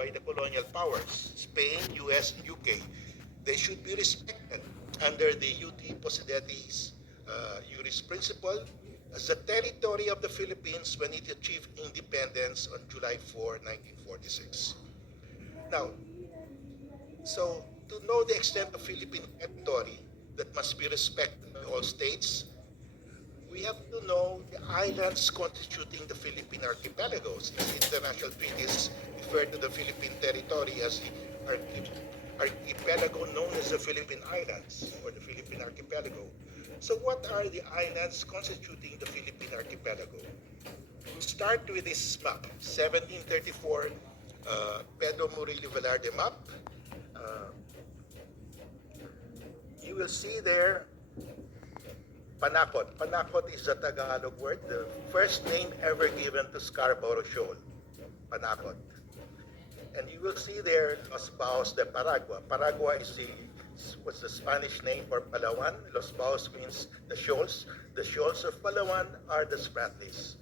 by the colonial powers, Spain, US, and UK. They should be respected under the UT Possidetis Juris Principle as the territory of the Philippines when it achieved independence on July 4, 1946. Now, so to know the extent of Philippine territory that must be respected by all states, we have to know the islands constituting the Philippine archipelagos. These international treaties refer to the Philippine territory as the archipelago known as the Philippine Islands or the Philippine Archipelago. So what are the islands constituting the Philippine Archipelago? We start with this map, 1734 Pedro Murillo Velarde map. You will see there Panakot. Panakot is the Tagalog word, the first name ever given to Scarborough Shoal. Panakot. And you will see there Los Baos de Paragua. Paragua was the Spanish name for Palawan. Los Baos means the shoals. The shoals of Palawan are the Spratlys.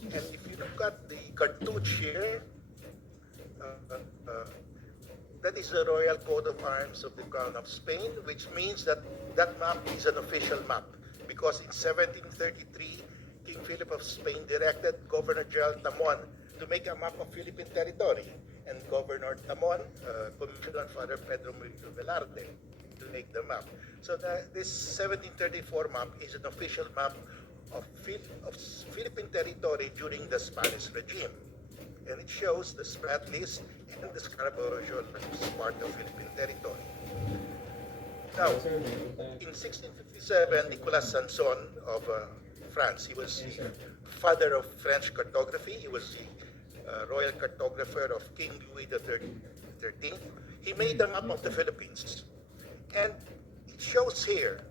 And if you look at the cartouche here, that is the royal coat of arms of the Crown of Spain, which means that that map is an official map. Because in 1733, King Philip of Spain directed Governor General Tamon to make a map of Philippine territory. And Governor Tamon commissioned on Father Pedro Murillo Velarde to make the map. So this 1734 map is an official map of Philippine territory during the Spanish regime. And it shows the Spratlys and the Scarborough Shoal as part of Philippine territory. Now, in 1657, Nicolas Sanson of France, he was the father of French cartography. He was the royal cartographer of King Louis XIII. He made a map of the Philippines. And it shows here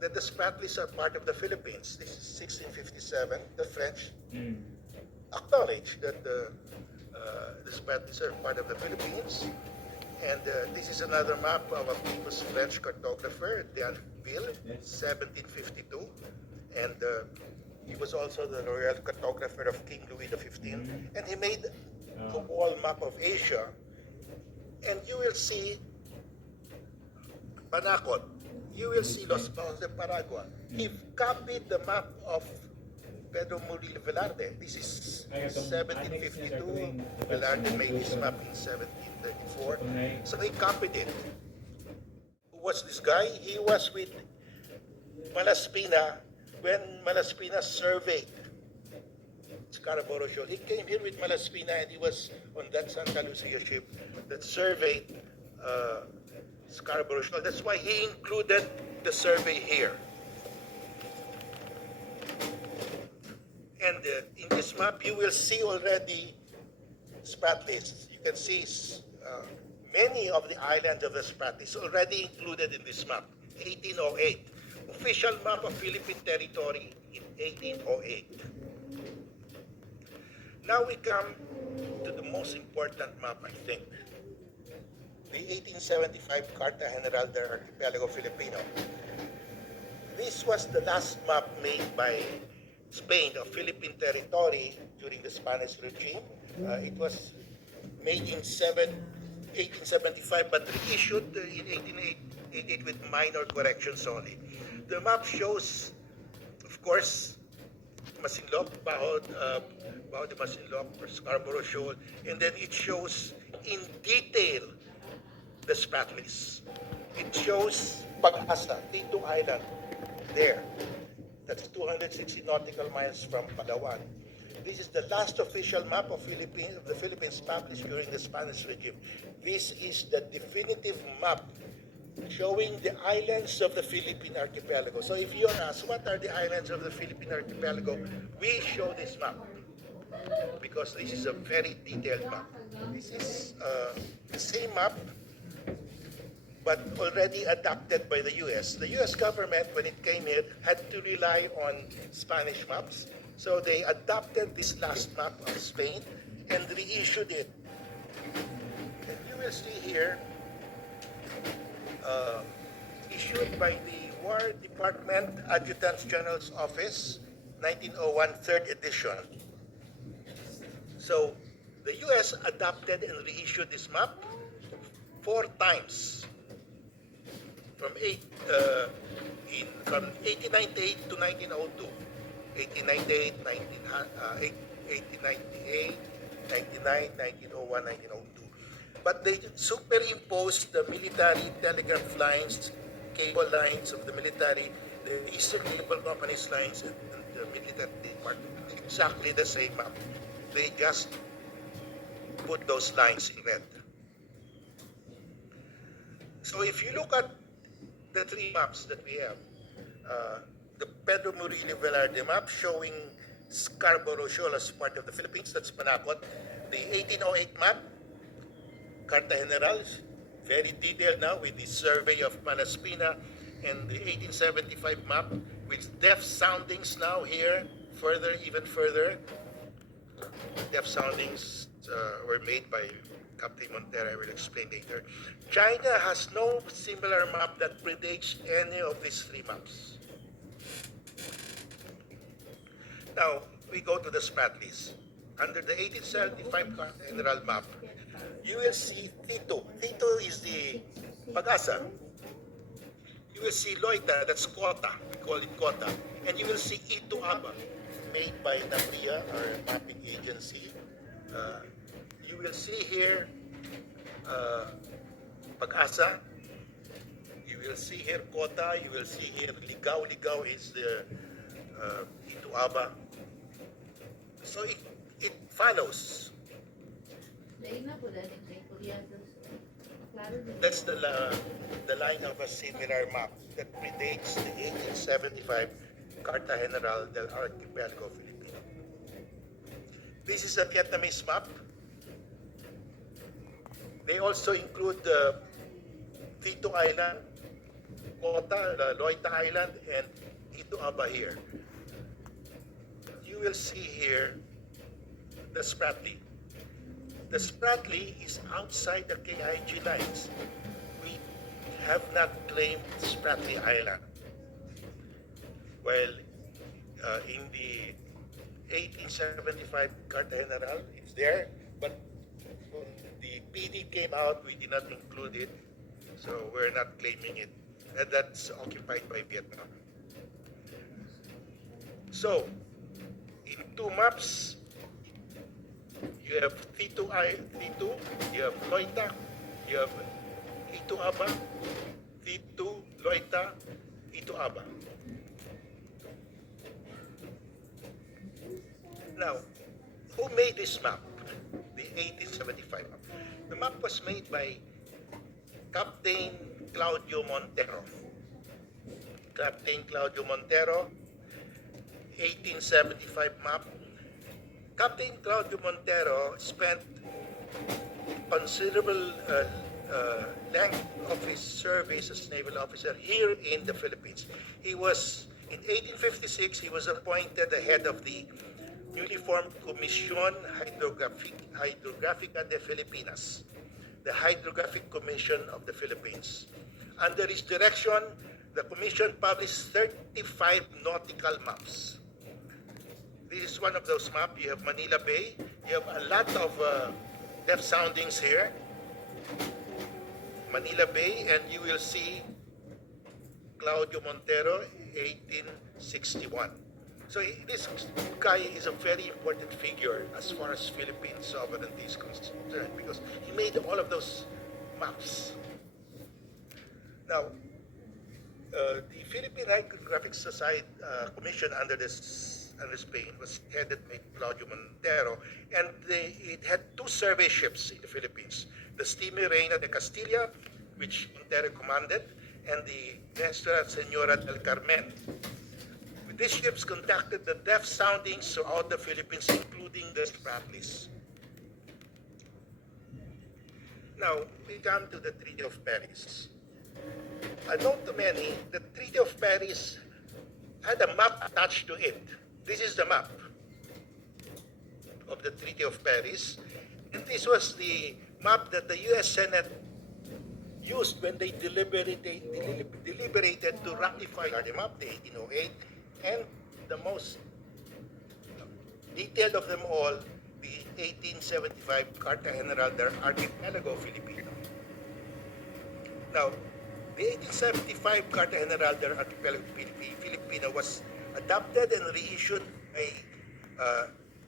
that the Spratlys are part of the Philippines. This is 1657. The French acknowledged that the Spratlys are part of the Philippines. And this is another map of a famous French cartographer, D'Anville, 1752. And he was also the royal cartographer of King Louis XV. And he made a wall map of Asia. And you will see Panakot. You will see Los Baos de Paragua. He copied the map of Pedro Murillo Velarde. This is 1752. Velarde made this map in 1734. So he copied it. Who was this guy? He was with Malaspina when Malaspina surveyed Scarborough Shoal. He came here with Malaspina and he was on that Santa Lucia ship that surveyed Scarborough Shoal. That's why he included the survey here. And in this map, you will see already Spratlys. You can see many of the islands of the Spratlys already included in this map, 1808. Official map of Philippine territory in 1808. Now we come to the most important map, I think. The 1875 Carta General del Archipelago Filipino. This was the last map made by Spain of Philippine territory during the Spanish regime. It was made in 1875 but reissued in 1888 with minor corrections only. The map shows, of course, Masinloc, Baho de Masinloc, Scarborough Shoal, and then it shows in detail the Spratlys. It shows Pag-asa, Tito Island, there. That's 260 nautical miles from Palawan. This is the last official map of the Philippines published during the Spanish regime. This is the definitive map showing the islands of the Philippine archipelago. So if you're asked, what are the islands of the Philippine archipelago? We show this map because this is a very detailed map. This is the same map but already adopted by the U.S. The U.S. government, when it came in, had to rely on Spanish maps. So they adopted this last map of Spain and reissued it. And you will see here, issued by the War Department Adjutant General's Office, 1901, third edition. So The US adopted and reissued this map 4 times from from 1898 to 1902. 1898, 1898, 99, 1901, 1902. But they superimposed the military telegraph lines, cable lines of the military, the Eastern Cable Company's lines, and the military department. Exactly the same map. They just put those lines in red. So if you look at the three maps that we have, the Pedro Murillo Velarde map showing Scarborough Shoal as part of the Philippines, that's Panakot. The 1808 map, Carta General, very detailed now with the survey of Malaspina, and the 1875 map with depth soundings now here, even further. Depth soundings were made by Captain Montero, I will explain later. China has no similar map that predates any of these three maps. Now, we go to the Spratlys. Under the 1875 General Map, you will see Tito. Tito is the Pag-asa. You will see Loita, that's Kota, we call it Kota. And you will see Ito Aba, made by NAPRIA, our mapping agency. You will see here Pag-asa. You will see here Kota. You will see here Ligaw. Ligaw is the Ito Aba. So it follows. That's the line of a similar map that predates the 1875 Carta General del Archipelago Filipino. This is a Vietnamese map. They also include Tito Island, Kota, Loita Island, and Ito Aba here. You will see here the Spratly. The Spratly is outside the KIG lines. We have not claimed Spratly Island. Well, in the 1875 Carta General, it's there, but when the PD came out, we did not include it, so we're not claiming it. And that's occupied by Vietnam. So, in two maps, you have Tito, you have Loita, you have Ito Aba, Tito, Loita, Ito Aba. Now, who made this map? The 1875 map. The map was made by Captain Claudio Montero. Captain Claudio Montero, 1875 map. Captain Claudio Montero spent considerable length of his service as naval officer here in the Philippines. He was, in 1856, he was appointed the head of the newly formed Comisión Hydrográfica de Filipinas, the Hydrographic Commission of the Philippines. Under his direction, the commission published 35 nautical maps. This is one of those maps. You have Manila Bay. You have a lot of depth soundings here. Manila Bay, and you will see Claudio Montero, 1861. So this guy is a very important figure as far as Philippine sovereignty is concerned because he made all of those maps. Now, the Philippine Hydrographic Society Commission under Spain was headed by Claudio Montero, and it had two survey ships in the Philippines: the steamer Reina de Castilla, which Montero commanded, and the Nuestra Señora del Carmen. These ships conducted the depth soundings throughout the Philippines, including the Spratlys. Now, we come to the Treaty of Paris. Unknown to many, the Treaty of Paris had a map attached to it. This is the map of the Treaty of Paris. And this was the map that the U.S. Senate used when they deliberated to ratify the map, the 1808, and the most detailed of them all the 1875 Carta General del Archipelago Filipino. Now, the 1875 Carta General del Archipelago Filipino was adopted and reissued by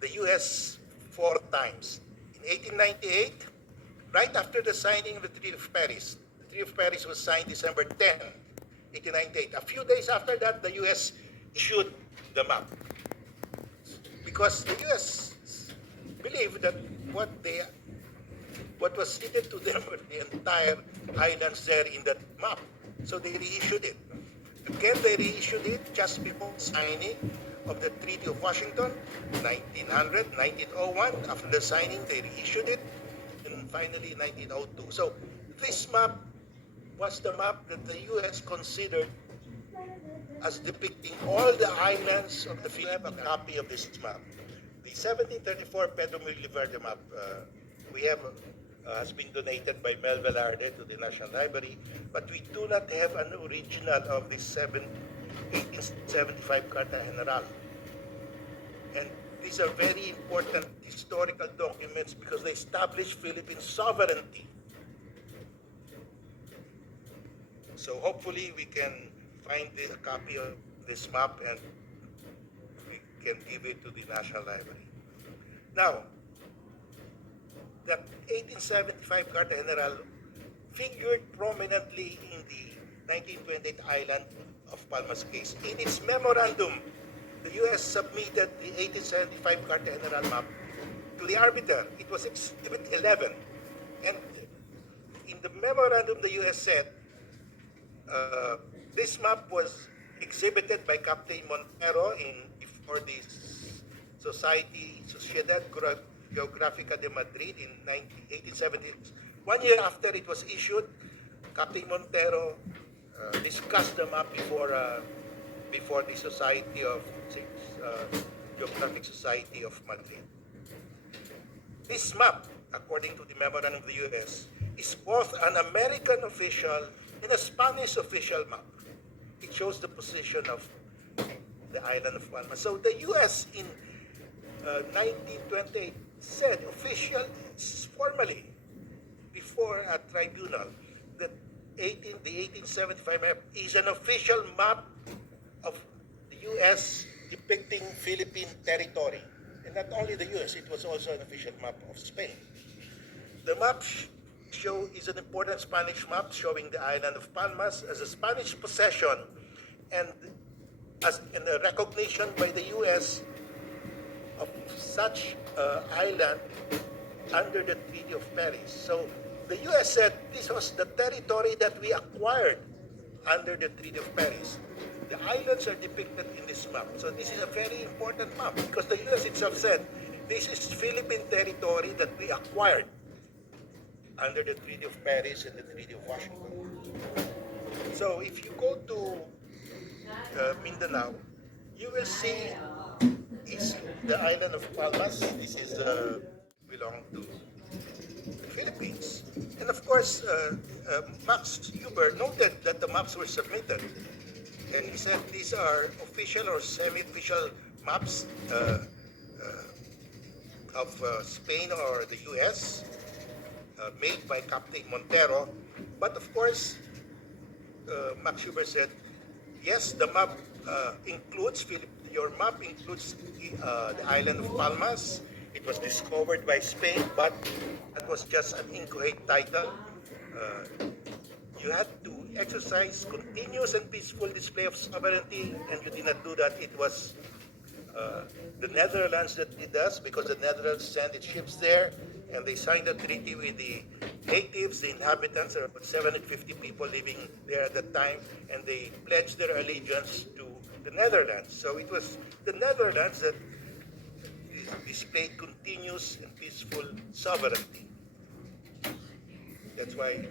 the U.S. 4 times. In 1898, right after the signing of the Treaty of Paris. The Treaty of Paris was signed December 10, 1898. A few days after that, the U.S. issued the map. Because the U.S. believed that what was needed to them were the entire islands there in that map. So they reissued it. Again, they reissued it just before signing of the Treaty of Washington, 1901. After the signing, they reissued it. And finally, 1902. So this map was the map that the U.S. considered as depicting all the islands of the Philippines. We have a copy of this map. The 1734 Pedro Verde map has been donated by Mel Velarde to the National Library, but we do not have an original of the 1875 Carta General. And these are very important historical documents because they establish Philippine sovereignty. So hopefully we can find a copy of this map and we can give it to the National Library. Now, that 1875 Carta General figured prominently in the 1928 island of Palmas case. In its memorandum, the U.S. submitted the 1875 Carta General map to the arbiter. It was Exhibit 11. And in the memorandum, the U.S. said, this map was exhibited by Captain Montero before the Sociedad Geográfica de Madrid in 1876. 1 year after it was issued, Captain Montero discussed the map before the Geographic Society of Madrid. This map, according to the memorandum of the U.S., is both an American official and a Spanish official map. It shows the position of the island of Palma. So the U.S. in 1928 said formally before a tribunal that the 1875 map is an official map of the U.S. depicting Philippine territory. And not only the U.S., it was also an official map of Spain. The map is an important Spanish map showing the island of Palmas as a Spanish possession and as in a recognition by the U.S. of such island under the Treaty of Paris. So the U.S. said this was the territory that we acquired under the Treaty of Paris. The islands are depicted in this map. So this is a very important map because the U.S. itself said this is Philippine territory that we acquired under the Treaty of Paris and the Treaty of Washington. So if you go to Mindanao, you will see is the island of Palmas. This is belong to the Philippines. And of course, Max Huber noted that the maps were submitted. And he said these are official or semi-official maps of Spain or the U.S. Made by Captain Montero. But of course, Max Huber said, yes, the map your map includes the island of Palmas. It was discovered by Spain, but that was just an inchoate title. You had to exercise continuous and peaceful display of sovereignty, and you did not do that. It was the Netherlands that did this because the Netherlands sent its ships there, and they signed a treaty with the natives, the inhabitants, there were about 750 people living there at that time, and they pledged their allegiance to the Netherlands. So it was the Netherlands that displayed continuous and peaceful sovereignty. That's why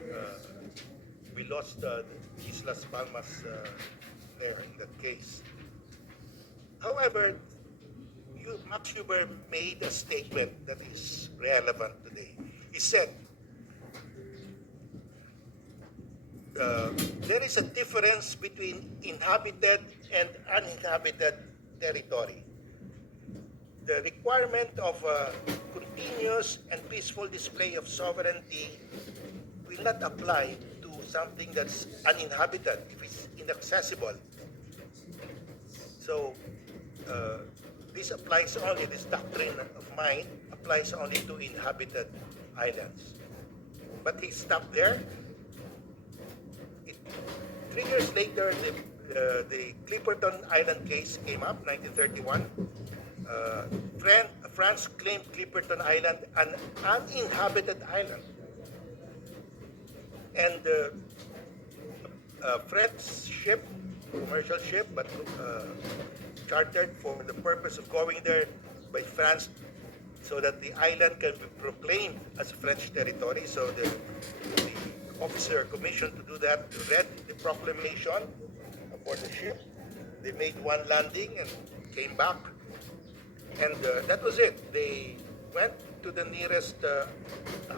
we lost Islas Palmas there in that case. However, Max Huber made a statement that is relevant today. He said, there is a difference between inhabited and uninhabited territory. The requirement of continuous and peaceful display of sovereignty will not apply to something that's uninhabited, if it's inaccessible. So uh, this doctrine of mine applies only to inhabited islands. But he stopped there. It, 3 years later, the Clipperton Island case came up, 1931. Uh, France claimed Clipperton Island an uninhabited island. And French ship, commercial ship, but chartered for the purpose of going there by France so that the island can be proclaimed as French territory. So the officer commissioned to do that read the proclamation for the ship. They made one landing and came back. And that was it. They went to the nearest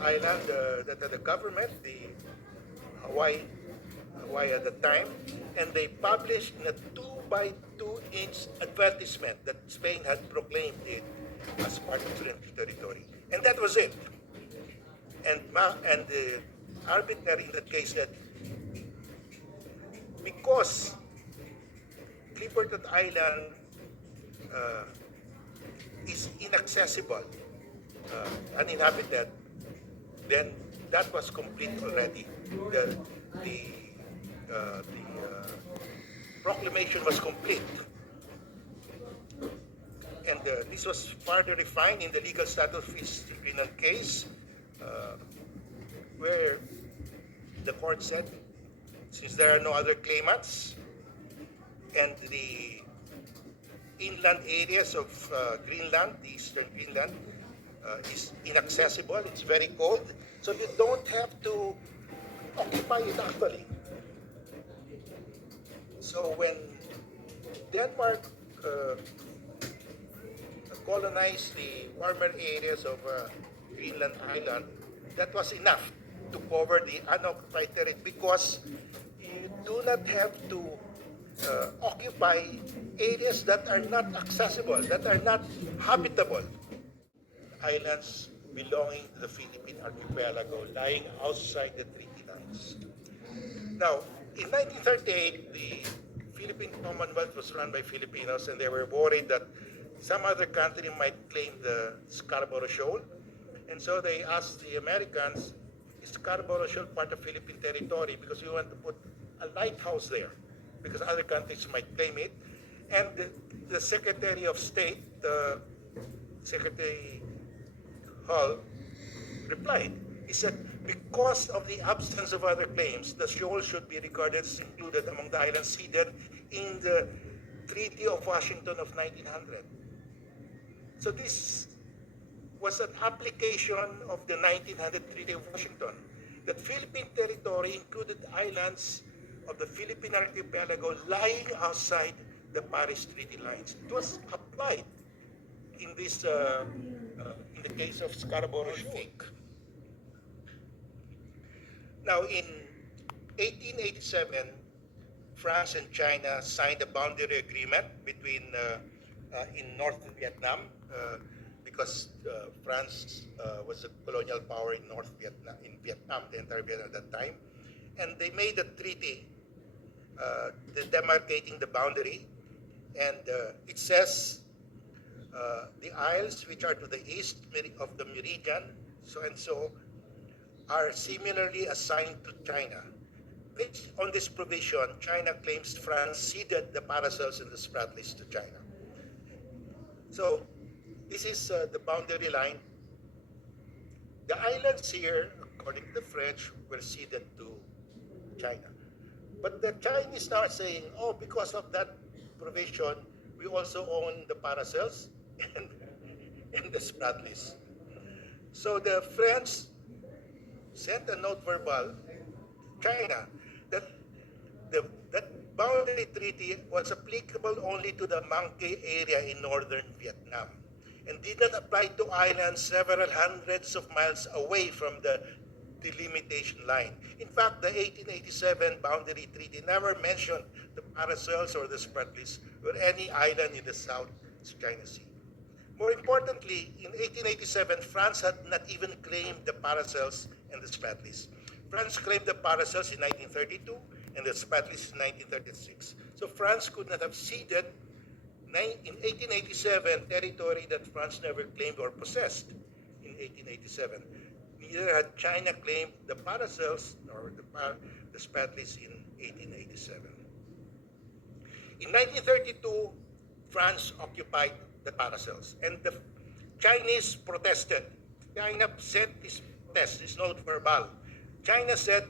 island that had the government, the Hawaii at the time, and they published in a 2 by 2 inch advertisement that Spain had proclaimed it as part of French territory. And that was it. And the arbiter in that case said, because Clipperton Island is inaccessible, uninhabited, then that was complete already. The proclamation was complete. And this was further refined in the legal status of his tribunal case, where the court said, since there are no other claimants, and the inland areas of Greenland, the eastern Greenland, is inaccessible, it's very cold, so you don't have to occupy it actually. So when Denmark colonized the warmer areas of Greenland Island, that was enough to cover the unoccupied territory because you do not have to occupy areas that are not accessible, that are not habitable. Islands belonging to the Philippine archipelago lying outside the treaty lines. Now, in 1938, the Philippine Commonwealth was run by Filipinos, and they were worried that some other country might claim the Scarborough Shoal. And so they asked the Americans, is Scarborough Shoal part of Philippine territory? Because we want to put a lighthouse there, because other countries might claim it. And the Secretary of State, Secretary Hull, replied. He said, because of the absence of other claims, the shoal should be regarded as included among the islands ceded in the Treaty of Washington of 1900. So this was an application of the 1900 Treaty of Washington, that Philippine territory included islands of the Philippine archipelago lying outside the Paris Treaty lines. It was applied in this, in the case of Scarborough Shoal. Now, in 1887, France and China signed a boundary agreement between in North Vietnam, because France was a colonial power in Vietnam, the entire Vietnam at that time, and they made a treaty demarcating the boundary, and it says the isles which are to the east of the meridian, so and so, are similarly assigned to China. Based on this provision, China claims France ceded the Paracels and the Spratlys to China. So this is the boundary line. The islands here, according to the French, were ceded to China. But the Chinese now are saying, oh, because of that provision, we also own the Paracels and the Spratlys. So the French sent a note verbal China that that boundary treaty was applicable only to the Monkey area in northern Vietnam and did not apply to islands several hundreds of miles away from the delimitation line. In fact, the 1887 boundary treaty never mentioned the Paracels or the Spratlys or any island in the South China Sea. More importantly, in 1887, France had not even claimed the Paracels and the Spratlys. France claimed the Paracels in 1932 and the Spratlys in 1936. So France could not have ceded in 1887 territory that France never claimed or possessed in 1887. Neither had China claimed the Paracels or the Spratlys in 1887. In 1932, France occupied the Paracels, and the Chinese protested. China sent this protest, this note verbal. China said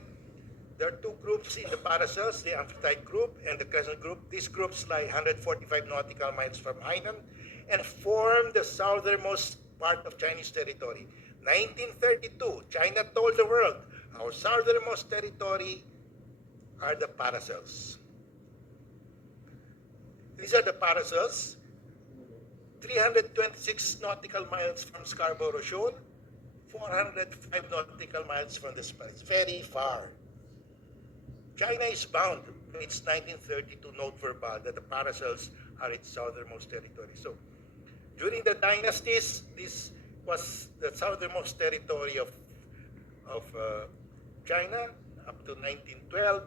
there are two groups in the Paracels, the Amphitrite group and the Crescent group. These groups lie 145 nautical miles from Hainan and form the southernmost part of Chinese territory. 1932, China told the world, our southernmost territory are the Paracels. These are the Paracels, 326 nautical miles from Scarborough Shoal, 405 nautical miles from the Spratlys. Very far. China is bound by its 1932 note verbal that the Paracels are its southernmost territory. So, during the dynasties, this was the southernmost territory of China up to 1912.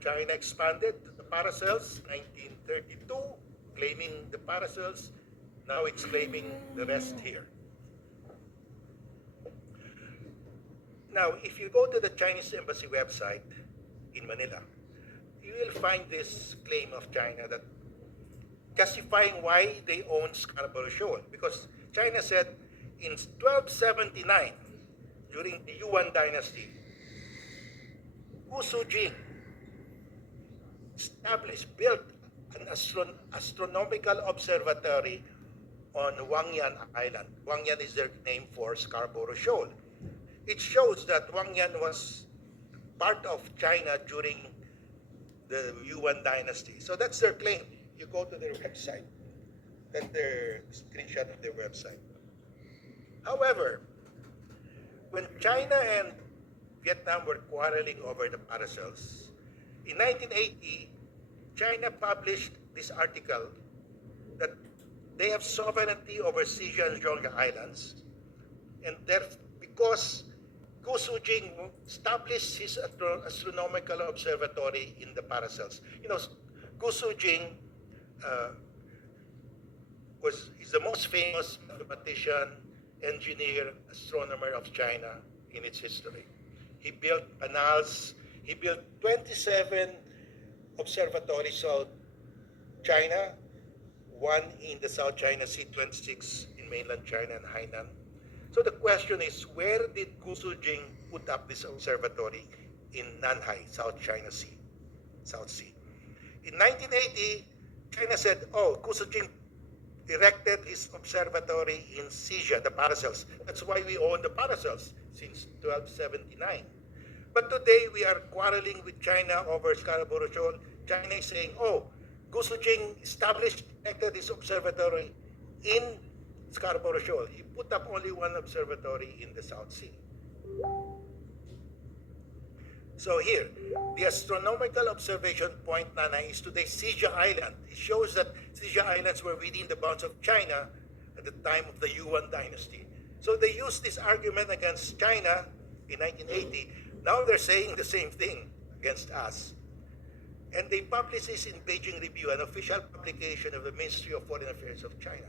China expanded to the Paracels, 1932, claiming the Paracels. Now it's claiming the rest here. Now, if you go to the Chinese Embassy website in Manila, you will find this claim of China that justifying why they own Scarborough Shoal. Because China said in 1279, during the Yuan dynasty, Gu Sujing built an astronomical observatory on Wangyan Island. Wangyan is their name for Scarborough Shoal. It shows that Wangyan was part of China during the Yuan dynasty. So that's their claim. You go to their website. That's their screenshot of their website. However, when China and Vietnam were quarreling over the Paracels, in 1980, China published this article that they have sovereignty over Xizang and Zhongga Islands, and because Gu Sujing established his astronomical observatory in the Paracels. You know, Gu Sujing is the most famous mathematician, engineer, astronomer of China in its history. He built canals. He built 27 observatories of China, one in the South China Sea, 26 in mainland China and Hainan. So the question is, where did Gu Sujing put up this observatory in Nanhai, South China Sea, South Sea? In 1980, China said, oh, Gu Sujing erected his observatory in Xizang, the Paracels. That's why we own the Paracels since 1279. But today we are quarreling with China over Scarborough Shoal. China is saying, oh, Gu Sujing erected his observatory in Scarborough Shoal. He put up only one observatory in the South Sea. So here, the astronomical observation point Nana is today Xizang Island. It shows that Xizang Islands were within the bounds of China at the time of the Yuan dynasty. So they used this argument against China in 1980. Now they're saying the same thing against us. And they published this in Beijing Review, an official publication of the Ministry of Foreign Affairs of China.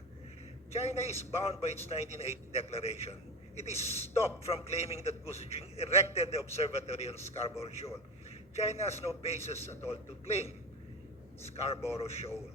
China is bound by its 1980 declaration. It is stopped from claiming that Gu Sujing erected the observatory on Scarborough Shoal. China has no basis at all to claim Scarborough Shoal.